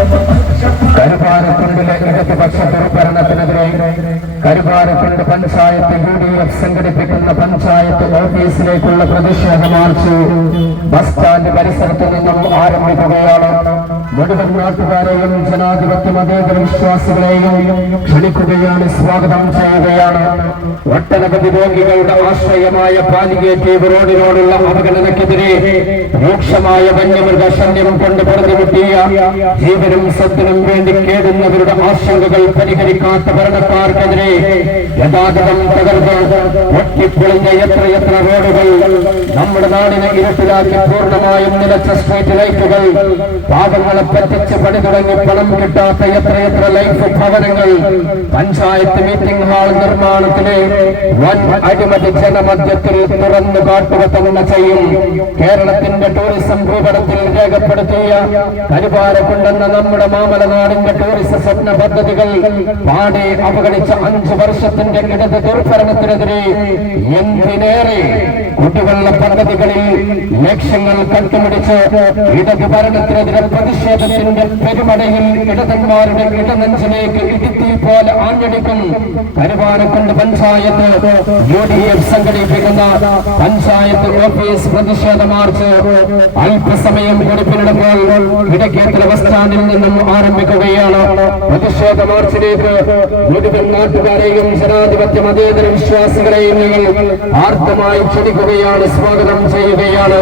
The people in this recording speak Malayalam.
Thank you. ദുർഭരണത്തിനെതിരെ Karuvarakundu panchayat U D F സംഘടിപ്പിക്കുന്ന പഞ്ചായത്ത് ഓഫീസിലേക്കുള്ള പ്രതിഷേധ മാർച്ച് ബസ് സ്റ്റാൻഡ് പരിസരത്ത് നിന്നും ആരംഭിക്കുകയാണ്. മുഴുവൻ നാട്ടുകാരെയും ജനാധിപത്യ മതേതര വിശ്വാസികളെയും ക്ഷണിക്കുകയാണ് സ്വാഗതം ചെയ്യുകയാണ്. ഒട്ടനവധി രോഗികളുടെ ആശ്രയമായ പാലിയേറ്റീവ് റോഡിനോടുള്ള അവഗണനയ്ക്കെതിരെ രൂക്ഷമായ വന്യമൃഗ ശല്യം കൊണ്ട് പൊറുതിമുട്ടിയ ജീവനും സ്വത്തിനും വേണ്ടി കേടുന്നവരുടെ ആശങ്കകൾ പരിഹരിക്കാത്ത ഭരണക്കാർക്കെതിരെ ഗതാഗതം തകർന്ന് ഒട്ടിപ്പൊളിഞ്ഞ എത്ര എത്ര റോഡുകൾ നമ്മുടെ നാടിനെ ഇരുട്ടിലാക്കി പൂർണമായും നിലച്ച സ്ട്രീറ്റ് ലൈറ്റുകൾ പാവങ്ങളെ പറ്റിച്ച് പണി തുടങ്ങി പണം കിട്ടാത്ത എത്ര എത്ര ലൈഫ് ഭവനങ്ങൾ പഞ്ചായത്ത് മീറ്റിംഗ് ഹാൾ നിർമ്മാണത്തിലെ വൻ അഴിമതി ജനമധ്യത്തിൽ തുറന്നു കാട്ടുക തന്നെ ചെയ്യും. കേരളത്തിന്റെ ടൂറിസം ഭൂപടത്തിൽ രേഖപ്പെടുത്തിയ കരുവാരക്കുണ്ടെന്ന നമ്മുടെ മാമലനാടിന്റെ ടൂറിസ്റ്റ് സ്വപ്ന പദ്ധതികൾ പാടെ അപകടിച്ച അഞ്ചു വർഷത്തിന്റെ ഇടത് ദുർഭരണത്തിനെതിരെ എന്തിനേറെ കുട്ടികളുടെ പദ്ധതികളിൽ ലക്ഷ്യങ്ങൾ കണ്ടുപിടിച്ച് ഇടത് ഭരണത്തിനെതിരെ പ്രതിഷേധത്തിന്റെ പെരുമടയിൽ ഇടതന്മാരുടെ ഇടനെഞ്ചിലേക്ക് ഇടുത്തി പോലെ ആഞ്ഞടിക്കും. Karuvarakundu panchayat U D F സംഘടിപ്പിക്കുന്ന പഞ്ചായത്ത് ഓഫീസ് പ്രതിഷേധ മാർച്ച് അല്പസമയം കൂടി ഇടക്കേത്തല ബസ് സ്റ്റാൻഡിൽ നിന്നും ആരംഭിക്കുകയാണ്. പ്രതിഷേധ മാർച്ചിലേക്ക് മുഴുവൻ നാട്ടുകാരെയും ജനാധിപത്യ മതേതര വിശ്വാസികളെയും ഞങ്ങൾ ആർദ്രമായി ക്ഷണിക്കുകയാണ് സ്വാഗതം ചെയ്യുകയാണ്.